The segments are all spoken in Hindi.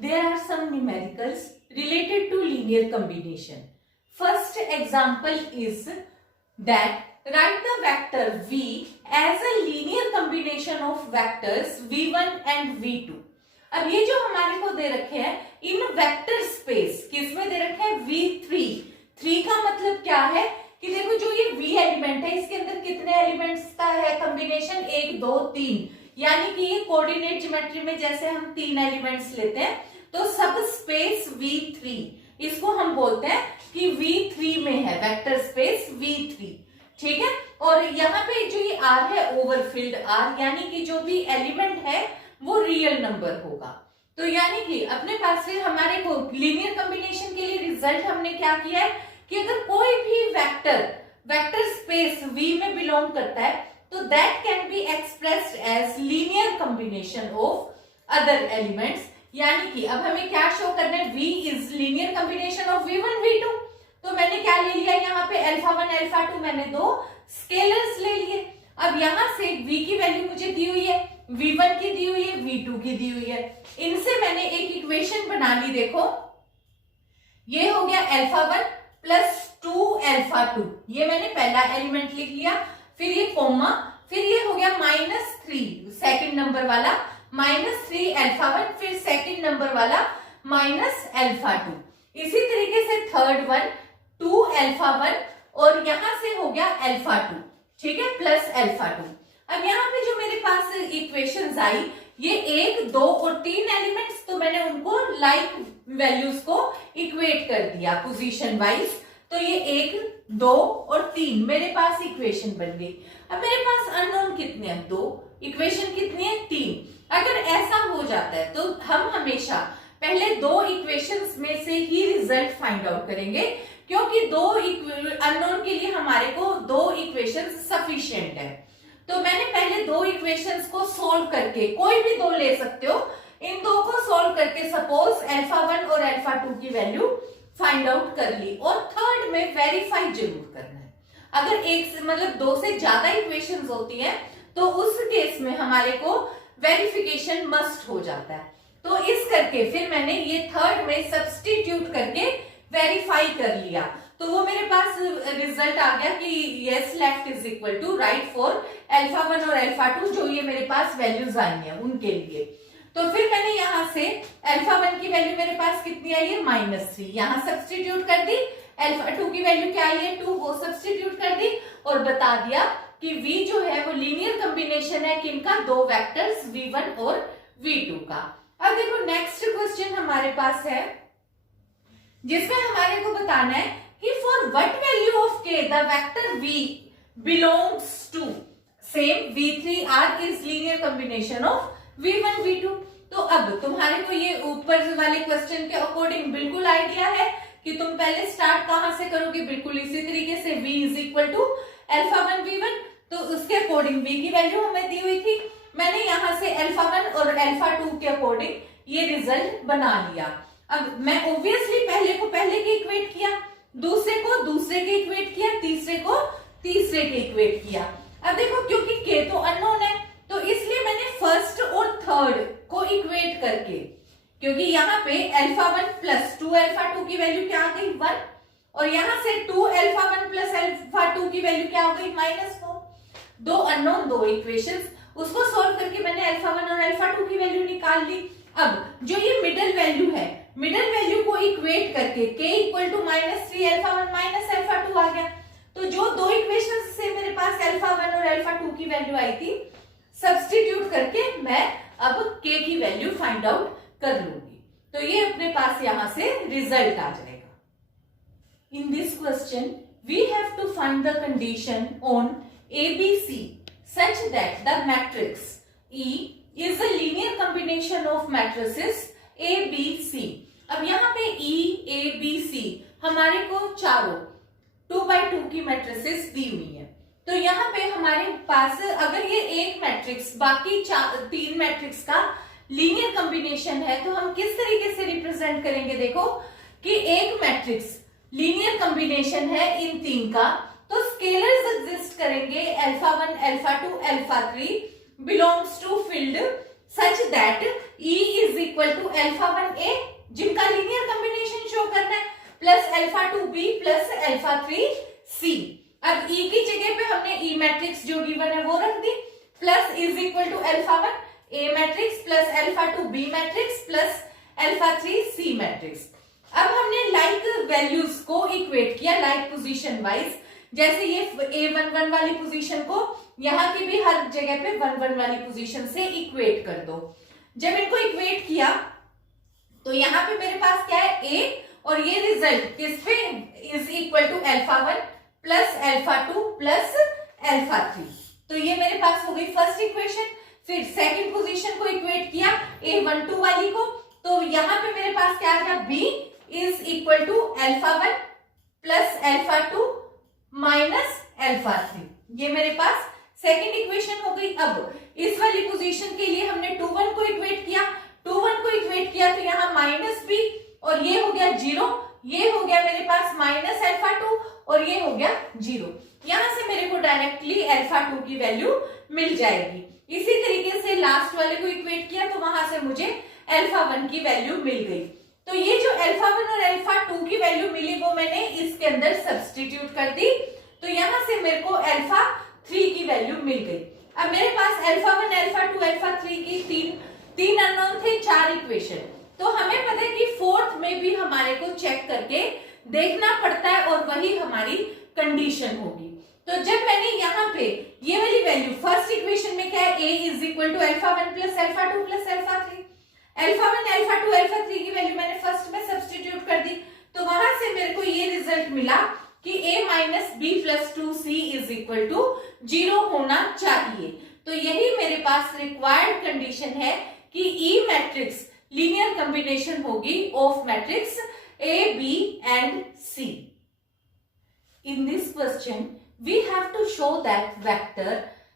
there are some numericals related to linear combination. First example is that write the vector v as a linear combination of vectors v1 and v2. अब ये जो हमारे को दे रखे हैं इन वेक्टर स्पेस, किसमें दे रखे हैं v3. 3 का मतलब क्या है कि देखो जो ये v एलिमेंट है इसके अंदर कितने एलिमेंट्स का है कॉम्बिनेशन, 1 2 3, यानी कि ये कोऑर्डिनेट ज्योमेट्री में जैसे हम 3 एलिमेंट्स लेते हैं तो सब स्पेस v3 इसको हम बोलते हैं कि v3 में है, वेक्टर स्पेस v3. ठीक है, और यहाँ पे जो ये r है ओवरफिल्ड r, यानी कि जो भी एलिमेंट है वो रियल नंबर होगा. तो यानी कि अपने पास फिर हमारे को लीनियर कॉम्बिनेशन के लिए रिजल्ट हमने क्या किया है कि अगर कोई भी वेक्टर स्पेस v में बिलोंग करता है तो that can be expressed as linear combination of other elements. यानी कि अब हमें क्या शो करना है, v is linear combination of v1 v2. तो मैंने क्या ले लिया यहाँ पे अल्फा 1 अल्फा 2, मैंने 2 स्केलर्स ले लिए. अब यहाँ से v की वैल्यू मुझे दी हुई है, v1 की दी हुई है, v2 की दी हुई है. इनसे मैंने एक इक्वेशन बना ली. देखो ये हो गया अल्फा 1 प्लस 2 अल्फा 2, ये मैंने पहला एलिमेंट लिख लिया. फिर ये कोमा, फिर ये हो गया -3 सेकंड नंबर वाला, -3 अल्फा 1, फिर सेकंड नंबर वाला -अल्फा 2. इसी तरीके से थर्ड वन 2 अल्फा 1 और यहां से हो गया अल्फा 2. ठीक है, प्लस अल्फा 2. अब यहाँ पे जो मेरे पास इक्वेशंस आई ये 1 2 और 3 एलिमेंट्स, तो मैंने उनको लाइक वैल्यूज को इक्वेट कर दिया पोजीशन वाइज. तो ये 1 2 और 3 मेरे पास इक्वेशन बन गई. अब मेरे पास अननोन कितने हैं, 2. इक्वेशन कितनी है, 3. अगर ऐसा हो जाता है तो हम हमेशा पहले 2 इक्वेशंस में से ही रिजल्ट फाइंड आउट करेंगे, क्योंकि 2 अननोन के लिए हमारे को 2 इक्वेशंस सफिशिएंट है. तो मैंने पहले 2 इक्वेशंस को सोल्व करके, कोई भी 2 ले सकते हो, इन 2 को सोल्व करके सपोज अल्फा 1 और अल्फा 2 की वैल्यू फाइंड आउट कर ली. और थर्ड में वेरीफाई जरूर करना है. अगर एक से मतलब 2 से ज्यादा इक्वेशंस होती हैं तो उस केस में हमारे को वेरिफिकेशन मस्ट हो जाता है. तो इस करके फिर मैंने ये थर्ड में सब्स्टिट्यूट करके वेरीफाई कर लिया. तो वो मेरे पास रिजल्ट आ गया कि yes left is equal to right for alpha 1 और अल्फा 2, जो ये मेरे पास वैल्यूज आई हैं उनके लिए. तो फिर मैंने यहाँ से अल्फा 1 की वैल्यू मेरे पास कितनी आई है, -3, यहाँ सब्स्टिट्यूट कर दी. अल्फा 2 की वैल्यू क्या आई है, 2, वो सब्स्टिट्यूट कर दी और बता दिया कि v जो है वो लीनियर कॉम्बिनेशन है किनका, 2 वेक्टर्स v1 और v2 का. अब देखो नेक्स्ट क्वेश्चन हमारे पास है जिसमें हमारे को बताना है कि for what value of k the vector v belongs to same v3 r is linear combination of v1 v2. तो अब तुम्हारे को ये ऊपर वाले क्वेश्चन के अकॉर्डिंग बिल्कुल आइडिया है कि तुम पहले स्टार्ट कहां से करोगे, बिल्कुल इसी तरीके से v is equal to alpha 1 v1. तो उसके अकॉर्डिंग v की वैल्यू हमें दी हुई थी, मैंने यहाँ से अल्फा 1 और अल्फा 2 के अकॉर्डिंग ये रिजल्ट बना लिया. अब मैं ऑब्वियसली पहले को पहले के इक्वेट किया, दूसरे को दूसरे के इक्वेट किया, तीसरे को तीसरे के इक्वेट किया. अब देखो क्योंकि k तो अननोन है तो इसलिए मैंने फर्स्ट और थर्ड को इक्वेट करके, क्योंकि यहाँ पे अल्फा 1 प्लस 2 अल्फा 2 की वैल्यू क्या आ गई, 1, और यहाँ से 2 अल्फा 1 प्लस अल्फा 2 की वैल्यू क्या हो गई, -4. 2 अननोन 2 इक्वेशंस, उसको सोल्व करके मैंने अल्फा 1 और अल्फा 2 की वैल्यू निकाल ली. अब जो ये मिडिल वैल्यू है, मिडिल वैल्यू को इक्वेट करके k equal to -3 alpha 1 minus alpha 2 आ गया. तो जो 2 इक्वेशंस से मेरे पास अल्फा 1 और अल्फा 2 की वैल्यू आई थी, सब्स्टिट्यूट करके मैं अब k की वैल्यू फाइंड आउट कर लूंगी. तो ये अपने पास यहां से रिजल्ट आ जाएगा. In this question we have to find the condition on ABC such that the matrix E is a linear combination of matrices A, B, C. अब यहाँ पे E, A, B, C हमारे को चारों 2x2 की मैट्रिसेस दी हुई है. तो यहाँ पे हमारे पास अगर ये एक मैट्रिक्स बाकी 3 मैट्रिक्स का लीनियर कॉम्बिनेशन है तो हम किस तरीके से रिप्रेजेंट करेंगे. देखो कि एक मैट्रिक्स लीनियर कॉम्बिनेशन है इन 3 का, तो स्केलर्स एग्जिस्ट करेंगे alpha 1 alpha 2 alpha 3 belongs to field such that E is equal to alpha 1A, जिनका लीनियर कॉम्बिनेशन शो करना है, plus alpha 2B plus alpha 3C। अब E की जगह पे हमने E मैट्रिक्स जो गिवन है वो रख दी, plus is equal to alpha 1A matrix plus alpha 2B matrix plus alpha 3C matrix. अब हमने लाइक वैल्यूज को इक्वेट किया लाइक पोजीशन वाइज, जैसे ये A11 वाली पोजीशन को यहाँ की भी हर जगह पे 11 वाली पोजीशन से इक्वेट कर दो। जब इनको इक्वेट किया तो यहाँ पे मेरे पास क्या है A, और ये रिजल्ट किस पे is equal to alpha 1 plus alpha 2 plus alpha 3। तो ये मेरे पास हो गई फर्स्ट इक्वेशन। फिर सेकंड पोजीशन को इक्वेट किया A12 वाली को, तो यहाँ पे मेरे पास क्या आ गया B is equal to alpha 1 plus alpha 2 minus alpha 3। ये मेरे पास सेकंड इक्वेशन हो गई। अब इस वाली पोजीशन के लिए हमने 2-1 को इक्वेट किया, 2-1 को इक्वेट किया तो यहाँ माइनस B, और ये हो गया 0, ये हो गया मेरे पास माइनस अल्फा 2, और ये हो गया 0। यहां से मेरे को डायरेक्टली अल्फा 2 की वैल्यू मिल जाएगी। इसी तरीके से लास्ट वाले को इक्वेट किया तो वहां से मुझे अल्फा 1 की वैल्यू मिल गई। तो ये जो अल्फा 1 और अल्फा 2 की वैल्यू मिली वो मैंने इसके अंदर सब्स्टिट्यूट कर दी, तो यहां से मेरे को अल्फा 3 की वैल्यू मिल गई। अब मेरे पास अल्फा 1 अल्फा 2 अल्फा 3 की तीन अननोन थे, 4 इक्वेशन। तो हमें पता है कि फोर्थ में भी हमारे को चेक करके देखना पड़ता है और वही हमारी कंडीशन होगी। तो जब मैंने यहाँ पे ये वाली वैल्यू फर्स्ट इक्वेशन में क्या है, A is equal to alpha 1 plus alpha 2 plus alpha 3, alpha 1 alpha 2 alpha 3 की वैल्यू मैंने फर्स्ट में सब्स्टिट्यूट कर दी, तो वहां से मेरे को ये रिजल्ट मिला कि A minus B plus 2C is equal to 0 होना चाहिए। तो यही मेरे पास रिक्वायर्ड कंडीशन है कि E मैट्रिक्स लीनियर कॉम्बिनेशन होगी of matrix A, B and C. In this question, we have to show that vector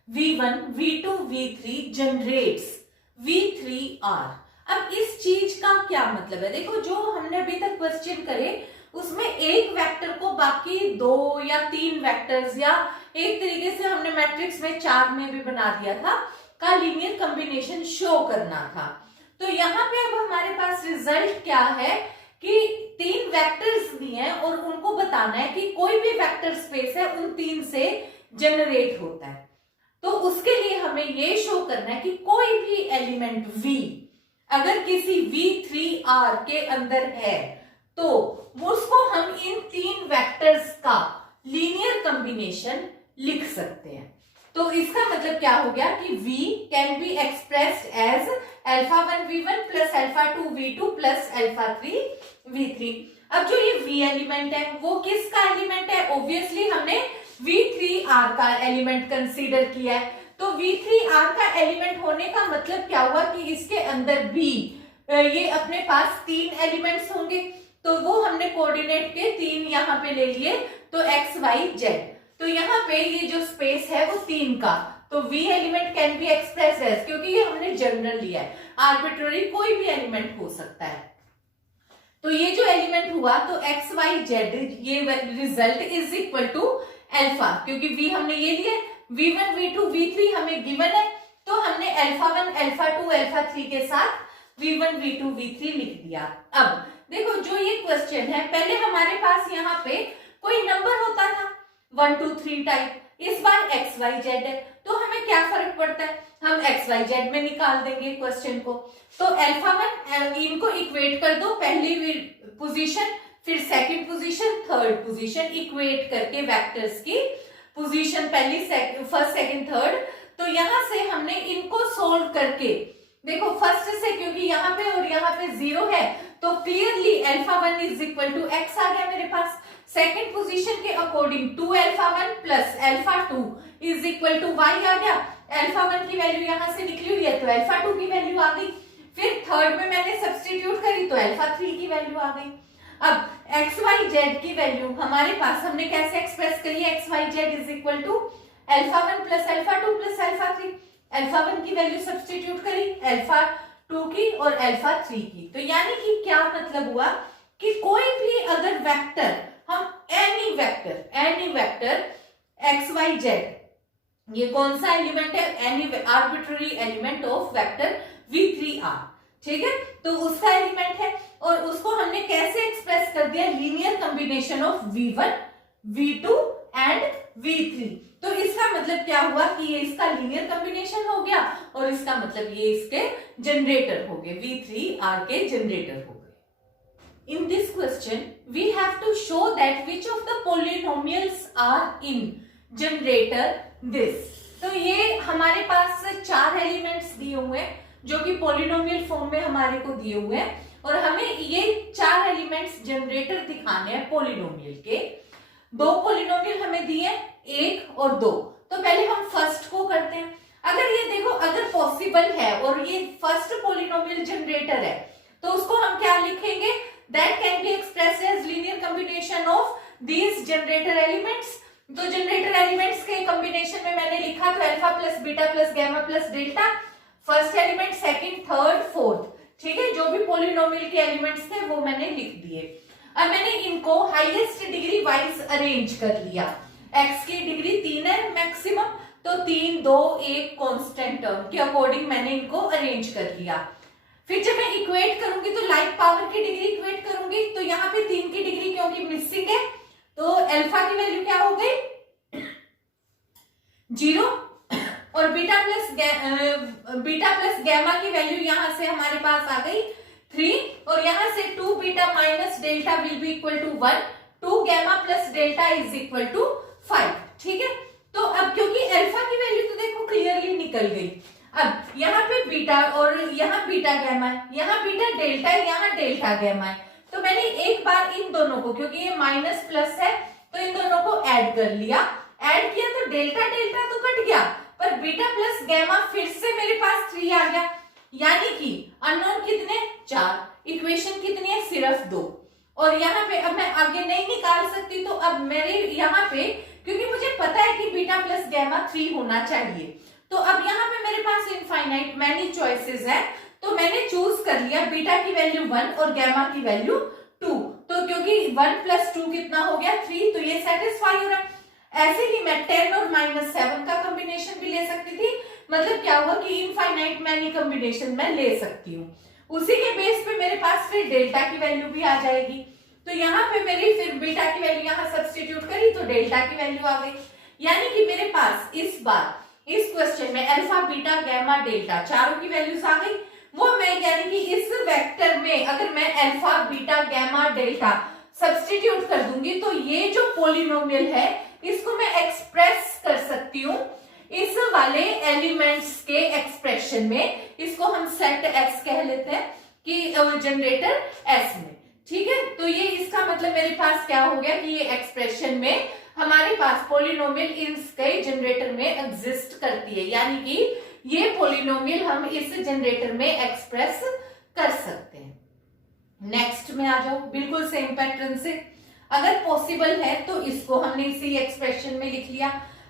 v1, v2, v3 generates v3r. अब इस चीज का क्या मतलब है, देखो जो हमने अभी तक क्वेश्चन करे उसमें एक वेक्टर को बाकी 2 या 3 वेक्टर्स या एक तरीके से हमने मैट्रिक्स में 4 में भी बना दिया था का लीनियर कॉम्बिनेशन शो करना था। तो यहाँ पे अब हमारे पास रिजल्ट क्या है कि 3 वेक्टर्स दिए हैं और उनको बताना है कि कोई भी वेक्टर स्पेस है उन 3 से जनरेट होता है। तो उसके लिए हमें ये शो करना है कि कोई भी एलिमेंट V अगर किसी v3r के अंदर है तो उसको हम इन 3 वेक्टर्स का लीनियर कॉम्बिनेशन लिख सकते हैं। तो इसका मतलब क्या हो गया कि V can be expressed as alpha 1 v1 plus alpha 2 v2 plus alpha 3 v3। अब जो ये V एलिमेंट है वो किसका एलिमेंट है, ऑब्वियसली हमने v3r का एलिमेंट कंसीडर किया है। तो v3r का एलिमेंट होने का मतलब क्या हुआ कि इसके अंदर भी ये अपने पास 3 एलिमेंट्स होंगे, तो वो हमने कोऑर्डिनेट के 3 यहाँ पे ले लिए, तो x y z। तो यहाँ पे ये जो स्पेस है वो 3 का, तो v element can be express as, क्योंकि ये हमने जनरल लिया है, आर्बिट्ररी कोई भी एलिमेंट हो सकता है। तो ये जो एलिमेंट हुआ तो x y z ये result is equal to alpha, क्योंकि v हमने ये लिया, v1 v2 v3 हमें गिवन है, तो हमने अल्फा 1 अल्फा 2 अल्फा 3 के साथ v1 v2 v3 लिख दिया। अब देखो जो ये क्वेश्चन है, पहले हमारे पास यहाँ पे कोई नंबर होता था 1 2 3 टाइप, इस बार x y z है, तो हमें क्या फर्क पड़ता है, हम x y z में निकाल देंगे क्वेश्चन को। तो अल्फा 1 इनको इक्वेट कर दो, पहली पोजीशन फिर second position third position, equate करके वेक्टर्स की पोजीशन पहली फर्स्ट सेकंड थर्ड। तो यहां से हमने इनको सोल्व करके देखो फर्स्ट से, क्योंकि यहाँ पे और यहाँ पे 0 है तो clearly alpha 1 is equal to x आ गया मेरे पास। सेकंड पोजीशन के according 2 alpha 1 plus alpha 2 is equal to y आ गया। अल्फा 1 की वैल्यू यहाँ से निकली हुई है तो अल्फा 2 की वैल्यू आ गई। फिर थर्ड में मैंने सब्स्टिट्यूट करी तो अल्फा 3 की वैल्यू आ गई। अब एक्स वाई जेड की वैल्यू हमारे पास हमने कैसे एक्सप्रेस करी है, x y z is equal to alpha 1 plus alpha 2 plus alpha 3। Alpha 1 की वैल्यू सब्स्टिट्यूट करी, अल्फा 2 की और अल्फा 3 की। तो यानी कि क्या मतलब हुआ कि कोई भी अगर वेक्टर हम any vector x y z, ये कौन सा एलिमेंट है, any arbitrary element of vector V3R, ठीक है। तो उसका एलिमेंट है और उसको हमने कैसे एक्सप्रेस कर दिया, linear combination of V1, V2 and V3। तो इसका मतलब क्या हुआ कि ये इसका लीनियर कॉम्बिनेशन हो गया और इसका मतलब ये इसके जनरेटर हो गए, V3R के जनरेटर हो गए। In this question, we have to show that which of the polynomials are in generator this। तो ये हमारे पास 4 एलिमेंट्स दिए हुए हैं जो कि पोलिनोमियल फॉर्म में हमारे को दिए हुए हैं और हमें ये 4 एलिमेंट्स जनरेटर दिखाने हैं पोलिनोमियल के। 2 पोलिनोमियल हमें दिए, 1 और 2। तो पहले हम फर्स्ट को करते हैं। अगर ये देखो, अगर पॉसिबल है और ये फर्स्ट पोलिनोमियल जनरेटर है तो उसको हम क्या लिखेंगे, that can be expressed as linear combination of these generator elements। तो जनरेटर एलिमेंट्स के कॉम्बिनेशन में मैंने लिखा तो alpha plus beta plus gamma plus delta, first element, second, third, fourth, ठीक है। जो भी पोलिनोमियल के एलिमेंट्स थे वो मैंने लिख दिए। अब मैंने इनको हाईएस्ट डिग्री वाइज अरेंज कर लिया। एक्स की डिग्री 3 है मैक्सिमम, तो 3, 2, 1 कांस्टेंट टर्म के अकॉर्डिंग मैंने इनको अरेंज कर लिया। फिर जब मैं इक्वेट करूंगी तो लाइक पावर की डिग्री इक्वेट करूंगी, तो यहाँ पे 3 की डिग्री क्योंकि मिसिंग है तो अल्फा की वैल्यू क्या हो गई 0 और बीटा प्लस गामा की वैल्यू यहां से हमारे पास आ गई 3 और यहां से 2 beta minus delta will be equal to 1, 2 gamma plus delta is equal to 5, ठीक है। तो अब क्योंकि अल्फा की वैल्यू तो देखो क्लियरली निकल गई, अब यहाँ पे बीटा और यहाँ बीटा गामा है, यहाँ बीटा डेल्टा है, यहाँ डेल्टा गामा है। तो मैंने एक बार इन दोनों को, क्योंकि ये माइनस प्लस है तो इन दोनों को ऐड कर लिया। ऐड किया तो डेल्टा डेल्टा तो कट गया, पर बीटा प्लस गामा फिर से मेरे पास 3 आ गया, यानी कि अननोन कितने 4, इक्वेशन कितनी है सिर्फ 2। और यहाँ पे अब मैं आगे नहीं निकाल सकती, तो अब मेरे यहाँ पे क्योंकि मुझे पता है कि बीटा प्लस गामा 3 होना चाहिए, तो अब यहाँ पे मेरे पास इनफाइनाइट मैनी चॉइसेस है, तो मैंने चूज कर लिया बीटा की वैल्यू 1 और गामा की वैल्यू 2। तो क्योंकि 1 प्लस 2 कितना हो गया 3, तो ये सेटिस्फाई हो रहा है। ऐसे ही मैं 10 और -7 का कॉम्बिनेशन भी ले सकती थी, मतलब क्या हुआ कि इनफाइनाइट मैनी कॉम्बिनेशन मैं ले सकती हूँ। उसी के बेस पे मेरे पास फिर डेल्टा की वैल्यू भी आ जाएगी, तो यहाँ पे मेरी फिर बीटा की वैल्यू यहाँ सब्स्टिट्यूट करी तो डेल्टा की वैल्यू आ गई, यानी कि मेरे पास इस बार इस क्वेश्चन में अल्फा बीटा गामा डेल्टा चारों की वैल्यूज आ गई। वो मैं यानी कि इस वेक्टर में अगर मैं alpha beta gamma delta substitute कर दूंगी तो ये जो पोलिनोमियल है इसको मैं एक्सप्रेस कर सकती हूँ इस वाले एलिमेंट्स के एक्सप्रेशन में। इसको हम सेट एक्स कह लेते हैं कि जनरेटर एस में, ठीक है। तो ये इसका मतलब मेरे पास क्या हो गया कि ये एक्सप्रेशन में हमारे पास पोलिनोमियल इसके जनरेटर में एग्जिस्ट करती है, यानी कि ये पोलिनोमियल हम इस जनरेटर में एक्सप्रेस कर सकते हैं। नेक्स्ट में आ जाओ, बिल्कुल सेम पैटर्न से अगर पॉसिबल है तो इसको हमने इसी एक्सप्रेशन में लिख लिया,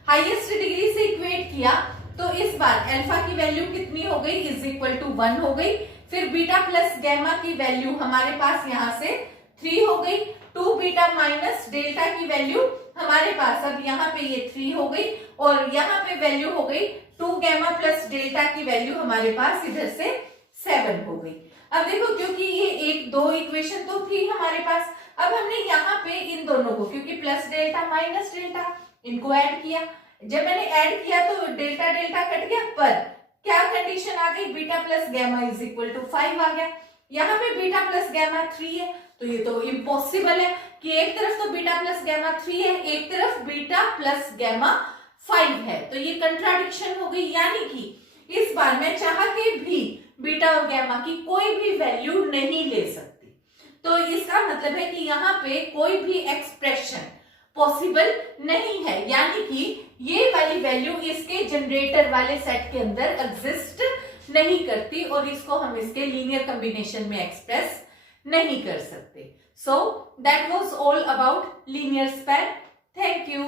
हाईएस्ट डिग्री से इक्वेट किया, तो इस बार अल्फा की वैल्यू कितनी हो गई इज इक्वल टू 1 हो गई। फिर बीटा प्लस गामा की वैल्यू हमारे पास यहाँ से 3 हो गई, 2 बीटा माइनस डेल्टा की वैल्यू हमारे पास अब यहाँ पे ये 3 हो गई और यहाँ पे वैल्यू हो गई 2 गामा प्लस डेल्टा की वैल्यू हमारे पास इधर से 7 हो गई। अब देखो क्योंकि ये 1-2 इक्वेशन तो थी हमारे पास, अब हमने यहाँ पे इन दोनों को क्योंकि प्लस डेल्टा माइनस डेल्टा इनको ऐड किया। जब मैंने ऐड किया तो डेल्टा डेल्टा कट गया, पर क्या कंडीशन आ गई beta plus gamma is equal to 5 आ गया। यहाँ पे बीटा प्लस गामा 3 है, तो ये तो इम्पॉसिबल है कि एक तरफ तो बीटा प्लस गामा 3 है, एक तरफ बीटा प्लस गामा 5 है, तो ये कंट्राडिक्शन हो गई। यानी कि इस बार मैं चाह के भी बीटा और गामा की कोई भी वैल्यू नहीं ले सकती, तो इसका मतलब है कि यहाँ पे कोई भी एक्सप्रेशन पॉसिबल नहीं है, यानी कि ये वाली वैल्यू इसके जनरेटर वाले सेट के अंदर एग्जिस्ट नहीं करती और इसको हम इसके लीनियर कॉम्बिनेशन में एक्सप्रेस नहीं कर सकते। So that was all about linear span. Thank you.